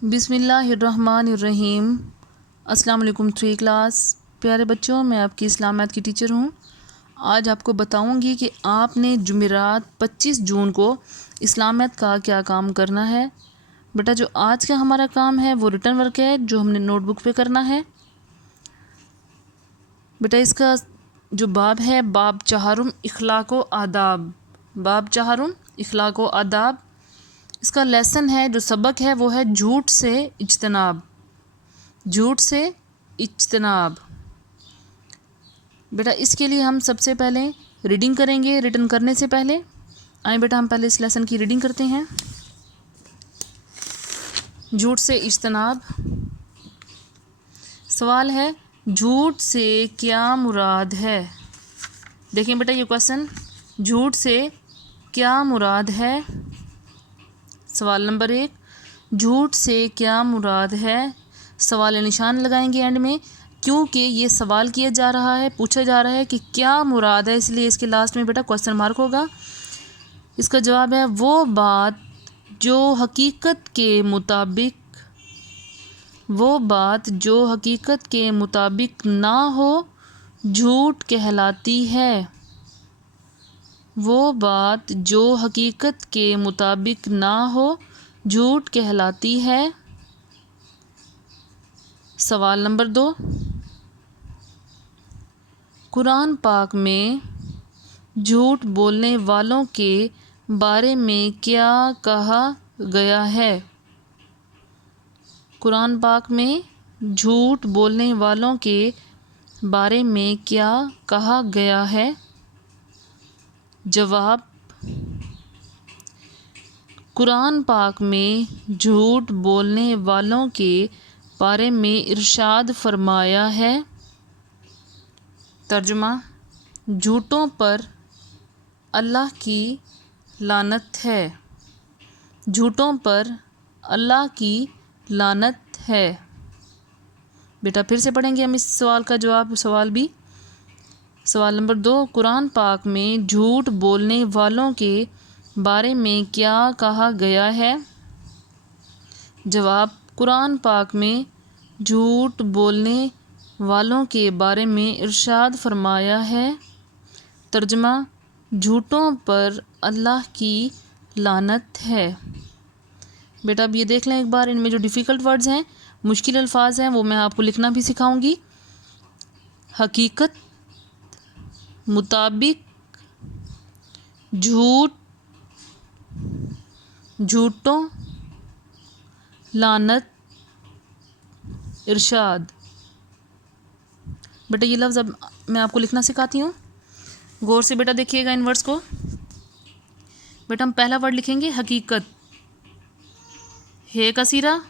बिस्मिल्लाहिर्रहमानिर्रहीम। अस्सलाम वालेकुम 3 क्लास। प्यारे बच्चों, मैं आपकी इस्लाम मैथ की टीचर हूँ। आज आपको बताऊँगी कि आपने जुमेरात 25 जून को इस्लाम मैथ का क्या काम करना है। बेटा, जो आज का हमारा काम है वो रिटर्न वर्क है जो हमने नोटबुक पे करना है। बेटा, इसका जो बाब है, बाब चहारुम इखलाको आदाब, बाब चहारुम इखलाको आदाब। इसका लेसन है, जो सबक है वो है झूठ से इज्तनाब, झूठ से इज्तनाब। बेटा, इसके लिए हम सबसे पहले रीडिंग करेंगे रिटर्न करने से पहले। आए बेटा, हम पहले इस लेसन की रीडिंग करते हैं। झूठ से इज्तनाब। सवाल है, झूठ से क्या मुराद है। देखें बेटा, ये क्वेश्चन, झूठ से क्या मुराद है। सवाल नंबर 1, झूठ से क्या मुराद है। सवाल निशान लगाएंगे एंड में, क्योंकि ये सवाल किया जा रहा है, पूछा जा रहा है कि क्या मुराद है, इसलिए इसके लास्ट में बेटा क्वेश्चन मार्क होगा। इसका जवाब है वो बात जो हकीकत के मुताबिक, वो बात जो हकीकत के मुताबिक ना हो झूठ कहलाती है। वो बात जो हकीकत के मुताबिक ना हो झूठ कहलाती है। सवाल नंबर 2, कुरान पाक में झूठ बोलने वालों के बारे में क्या कहा गया है। कुरान पाक में झूठ बोलने वालों के बारे में क्या कहा गया है। जवाब, कुरान पाक में झूठ बोलने वालों के बारे में इरशाद फरमाया है। तर्जुमा, झूठों पर अल्लाह की लानत है, झूठों पर अल्लाह की लानत है। बेटा, फिर से पढ़ेंगे हम इस सवाल का जवाब, सवाल भी। सवाल नंबर 2, कुरान पाक में झूठ बोलने वालों के बारे में क्या कहा गया है। जवाब, कुरान पाक में झूठ बोलने वालों के बारे में इरशाद फरमाया है। तर्जुमा, झूठों पर अल्लाह की लानत है। बेटा, अब ये देख लें एक बार, इनमें जो डिफ़िकल्ट वर्ड्स हैं, मुश्किल अल्फाज हैं, वो मैं आपको लिखना भी सिखाऊंगी। हकीकत, मुताबिक, झूठ, झूठों, लानत, इरशाद। बेटा, ये लफ्ज़ अब मैं आपको लिखना सिखाती हूँ। गौर से बेटा देखिएगा इन वर्ड्स को। बेटा, हम पहला वर्ड लिखेंगे हकीकत। हे का सीरा,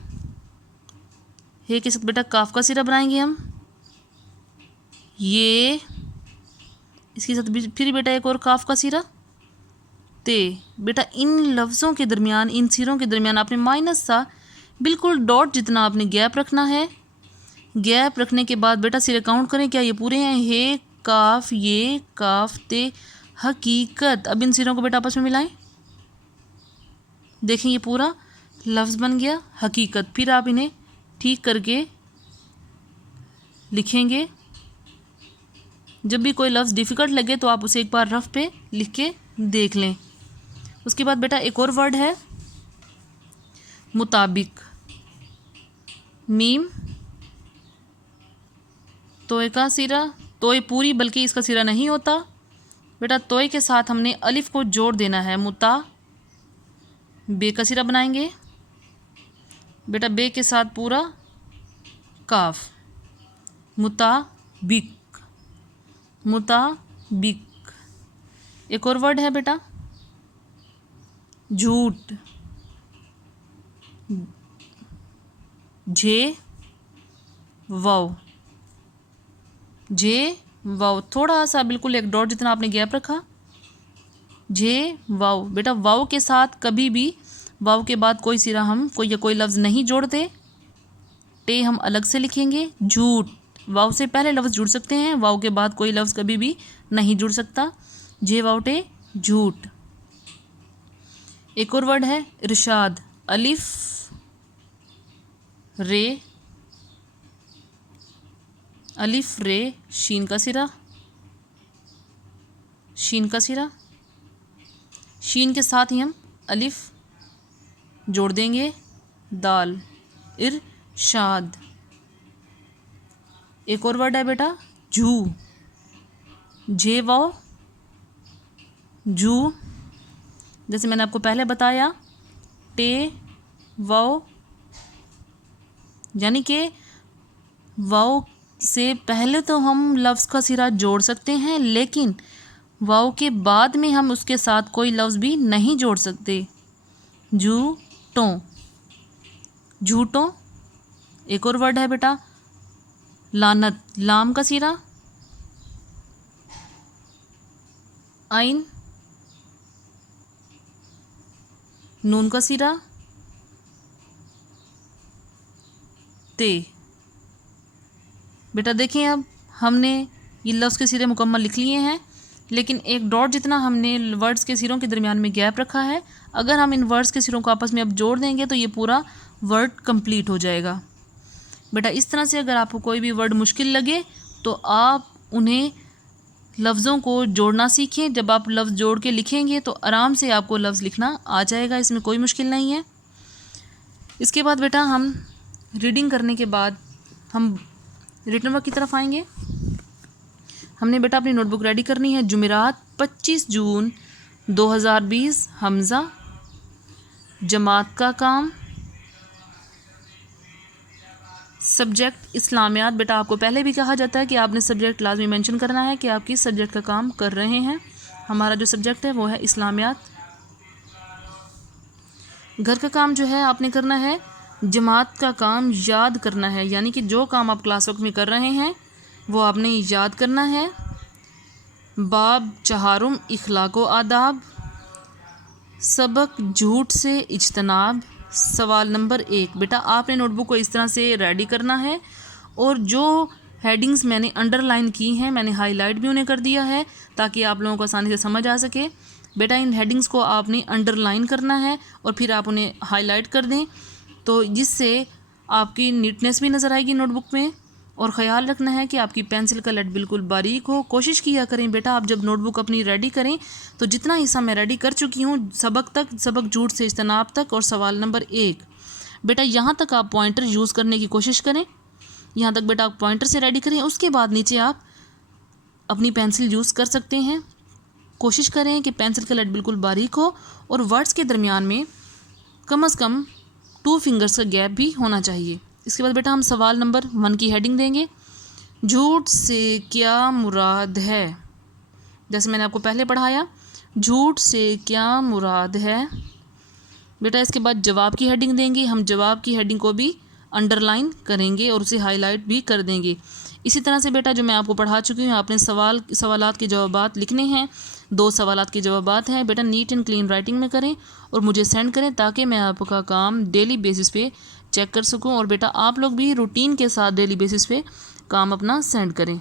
हे के साथ बेटा काफ का सीरा बनाएंगे हम। ये, इसके साथ फिर बेटा एक और काफ का सीरा। ते। बेटा, इन लफ्ज़ों के दरमियान, इन सीरों के दरमियान आपने माइनस सा बिल्कुल डॉट जितना आपने गैप रखना है। गैप रखने के बाद बेटा सिरे काउंट करें, क्या ये पूरे हैं। हे, काफ, ये, काफ, ते, हकीकत। अब इन सिरों को बेटा आपस में मिलाएं, देखें ये पूरा लफ्ज़ बन गया हकीकत। फिर आप इन्हें ठीक करके लिखेंगे। जब भी कोई लफ्ज़ डिफ़िकल्ट लगे तो आप उसे एक बार रफ पे लिख के देख लें। उसके बाद बेटा एक और वर्ड है मुताबिक। मीम, तोय का सिरा, तोय पूरी बल्कि इसका सिरा नहीं होता बेटा। तोय के साथ हमने अलिफ को जोड़ देना है। मुता, बे का सिरा बनाएंगे बेटा, बे के साथ पूरा काफ। मुताबिक, मुताबिक। एक और वर्ड है बेटा झूठ। जे वाव, जे वाव, थोड़ा सा बिल्कुल एक डॉट जितना आपने गैप रखा। जे वाव। बेटा, वाव के साथ कभी भी वाव के बाद कोई सिरा हम कोई लफ्ज़ नहीं जोड़ते। टे हम अलग से लिखेंगे। झूठ, वाव से पहले लफ्ज़ जुड़ सकते हैं, वाव के बाद कोई लफ्ज़ कभी भी नहीं जुड़ सकता। जे वाव टे, झूठ। एक और वर्ड है इरशाद। अलिफ, रे, अलिफ रे, शीन का सिरा, शीन का सिरा, शीन के साथ ही हम अलिफ जोड़ देंगे, दाल, इरशाद। एक और वर्ड है बेटा जू, जे वाओ, जू। जैसे मैंने आपको पहले बताया टे वाओ, यानी कि वाओ से पहले तो हम लफ्ज़ का सिरा जोड़ सकते हैं, लेकिन वाओ के बाद में हम उसके साथ कोई लफ्ज़ भी नहीं जोड़ सकते। झूठों, झूठों। एक और वर्ड है बेटा लानत, लाम का सिरा, आइन, नून का सिरा, ते। बेटा देखें अब हमने ये लफ्ज़ के सिरे मुकम्मल लिख लिए हैं, लेकिन एक डॉट जितना हमने वर्ड्स के सिरों के दरमियान में गैप रखा है। अगर हम इन वर्ड्स के सिरों को आपस में अब जोड़ देंगे तो ये पूरा वर्ड कंप्लीट हो जाएगा। बेटा इस तरह से अगर आपको कोई भी वर्ड मुश्किल लगे तो आप उन्हें लफ्ज़ों को जोड़ना सीखें। जब आप लफ्ज़ जोड़ के लिखेंगे तो आराम से आपको लफ्ज़ लिखना आ जाएगा, इसमें कोई मुश्किल नहीं है। इसके बाद बेटा हम रीडिंग करने के बाद हम रिटन वर्क की तरफ आएंगे। हमने बेटा अपनी नोटबुक रेडी करनी है। जुमेरात 25 जून 2020, हमज़ा, जमात का काम, सब्जेक्ट इस्लामियात। बेटा आपको पहले भी कहा जाता है कि आपने सब्जेक्ट लाजमी मेंशन करना है कि आप किस सब्जेक्ट का काम कर रहे हैं। हमारा जो सब्जेक्ट है वो है इस्लामियात। घर का काम जो है आपने करना है जमात का काम याद करना है, यानी कि जो काम आप क्लास वर्क में कर रहे हैं वो आपने याद करना है। बाब चहारुम इखलाको आदाब, सबक झूठ से इज्तनाब। सवाल नंबर 1 बेटा आपने नोटबुक को इस तरह से रेडी करना है और जो हेडिंग्स मैंने अंडरलाइन की हैं मैंने हाईलाइट भी उन्हें कर दिया है ताकि आप लोगों को आसानी से समझ आ सके। बेटा इन हेडिंग्स को आपने अंडरलाइन करना है और फिर आप उन्हें हाईलाइट कर दें, तो जिससे आपकी नीटनेस भी नज़र आएगी नोटबुक में। और ख़याल रखना है कि आपकी पेंसिल का लेड बिल्कुल बारीक हो। कोशिश किया करें बेटा आप जब नोटबुक अपनी रेडी करें तो जितना हिस्सा मैं रेडी कर चुकी हूँ सबक तक, सबक झूठ से इज्तनाब तक और सवाल नंबर 1, बेटा यहाँ तक आप पॉइंटर यूज़ करने की कोशिश करें। यहाँ तक बेटा आप पॉइंटर से रेडी करें, उसके बाद नीचे आप अपनी पेंसिल यूज़ कर सकते हैं। कोशिश करें कि पेंसिल का लेड बिल्कुल बारीक हो और वर्ड्स के दरमियान में कम से कम 2 फिंगर्स का गैप भी होना चाहिए। इसके बाद बेटा हम सवाल नंबर 1 की हेडिंग देंगे, झूठ से क्या मुराद है। जैसे मैंने आपको पहले पढ़ाया, झूठ से क्या मुराद है। बेटा इसके बाद जवाब की हेडिंग देंगे। हम जवाब की हेडिंग को भी अंडरलाइन करेंगे और उसे हाईलाइट भी कर देंगे। इसी तरह से बेटा जो मैं आपको पढ़ा चुकी हूँ आपने सवालात के जवाबात लिखने हैं। 2 सवालात के जवाबात हैं बेटा, नीट एंड क्लीन राइटिंग में करें और मुझे सेंड करें ताकि मैं आपका काम डेली बेसिस पे चेक कर सकूं। और बेटा आप लोग भी रूटीन के साथ डेली बेसिस पे काम अपना सेंड करें।